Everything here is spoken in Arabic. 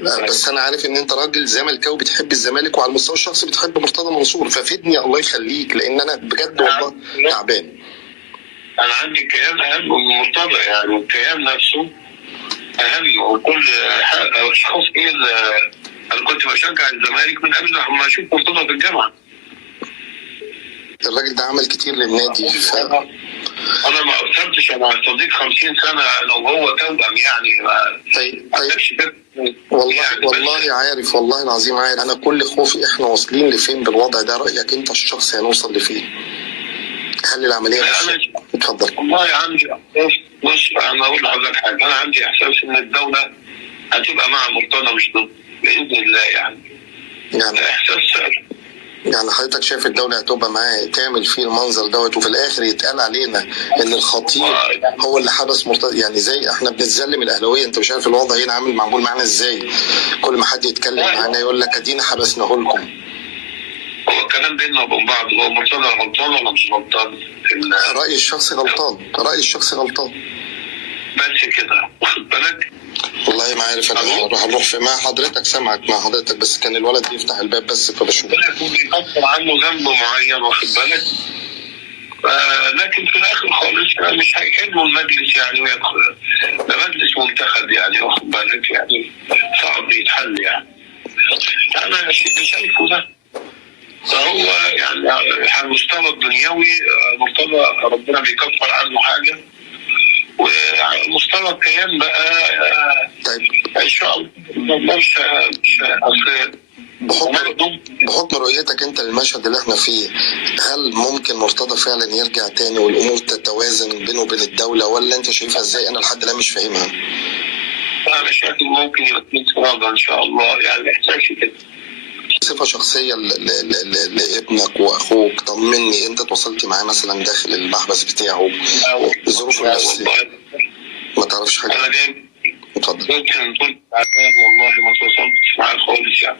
لا بس انا عارف ان انت راجل زملكاوي بتحب الزمالك، وعلى المستوى الشخصي بتحب مرتضى منصور، ففيدني الله يخليك، لان انا بجد والله تعبان. انا عندي كيان اهم من مرتضى، يعني الكيان نفسه اهم، وكل اشخاص انا كنت بشجع الزمالك من قبل ما اشوف مرتضى في الجامعه. الراجل ده عمل كتير للنادي. انا ما اثرتش، انا صديق 50 سنه انا وهو توأم يعني. طيب والله يعني والله عارف، والله العظيم عارف. انا كل خوفي احنا واصلين لفين بالوضع ده. رايك انت الشخصي هنوصل لفين؟ هل العمليه اتفضل. والله عندي احساس، بص انا اقول لحضرتك حاجه، انا عندي احساس ان الدوله هتبقى مع مرتضى مش ضد باذن الله يعني احساس. يعني حضرتك شايف الدولة هتبقى معاه تعمل فيه المنظر دوت، وفي الآخر يتقال علينا إن الخطيب هو اللي حبس مرتضى؟ يعني زي إحنا بنتذلم الأهلاوية. أنت مش عارف الوضع هنا عامل معمول معانا إزاي. كل ما حد يتكلم معانا يقول لك أدينا حبسناه لكم. هو الكلام بيننا وبين بعض، هو مرتضى غلطان ولا مش غلطان؟ رأيي الشخصي غلطان، رأيي الشخصي غلطان. بس كده واخد بالك؟ والله ما عارف انا هنروح في مع حضرتك، سامعك مع حضرتك، بس كان الولد بيفتح الباب بس فبشوف. بيكفر عنه ذنب معين واخد بالك؟ لكن في الاخر خالص مش هيحلوا المجلس يعني، ده مجلس منتخب يعني واخد بالك، يعني صعب يتحل يعني. انا اللي شايفه ده فهو يعني على المستوى الدنيوي مرتضى ربنا بيكفر عنه حاجه، وعلى المستوى الكيان بقى طيب ان شاء الله مش بحكم رؤيتك انت للمشهد اللي احنا فيه، هل ممكن مرتضى فعلا يرجع تاني والامور تتوازن بينه وبين الدوله، ولا انت شايفها ازاي؟ انا لحد الان مش فاهمها. انا شايف ممكن يكون صعب ان شاء الله، يعني احساسي كده. صفة شخصية لابنك واخوك، طمني انت تواصلت معاه مثلا داخل المحبس بتاعه؟ ظروفه النفسية ما تعرفش حاجة؟ انا جاي اتفضل. ممكن تقول تعبان والله ما تواصلتش معاه خالص يعني.